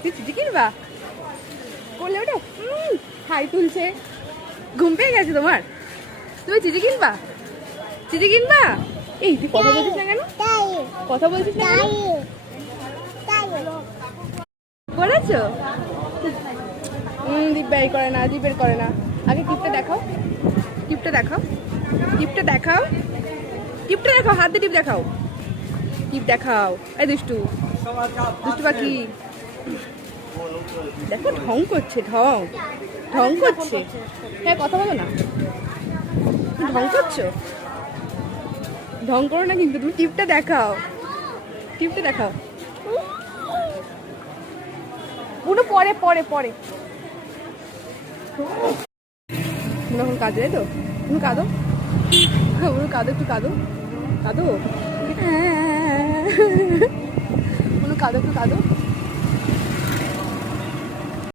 তুই চিঠি কিনবা? করলে ওটা হাই তুলছে। ঘুম পেয়ে গেছে তোমার? তুমি চিঠি কিনবা? চিঠি কিনবা? এই তুই কথা বলছিস না কেন? কথা বলছিস না কেন? করেছো? দীপ বের করে না, দীপ বের করে না। আগে টিপটা দেখাও, টিপটা দেখাও, টিপটা দেখাও, টিপটা দেখাও, হাত দিয়ে টিপ দেখাও, টিপ দেখাও। এই দুষ্টু, দুষ্টু পাখি দেখো ঢং করছে, ঢং ঢং করছে। হ্যাঁ কথা বলো না, ঢং করছো? ঢং করো না কিন্তু, তুমি টিপটা দেখাও, টিপটা দেখাও। পুরো পরে পরে পরে এখন কাঁদে তো, তুমি কাঁদো, কাঁদো, একটু কাঁদো, কাঁদো, কাঁদো, একটু কাঁদো।